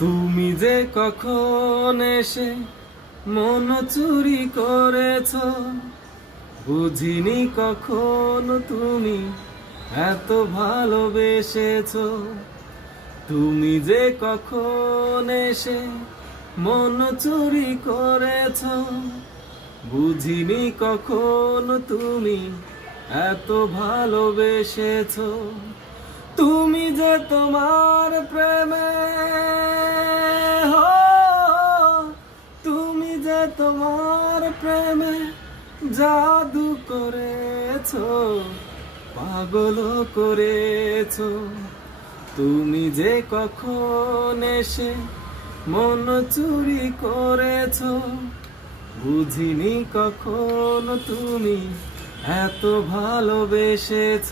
তুমি যে কখন এসে মন চুরি করেছ, বুঝিনি কখনো তুমি এত ভালোবেসেছ। তুমি যে কখন এসে মন চুরি করেছ, বুঝিনি কখনো তুমি এত ভালোবেসেছ। তুমি যে তোমার প্রেমে, তুমি যে তোমার প্রেমে জাদু করেছ, পাগল করেছ। তুমি যে কখন এসে মন চুরি করেছ, বুঝিনি কখনো তুমি এত ভালোবেসেছ।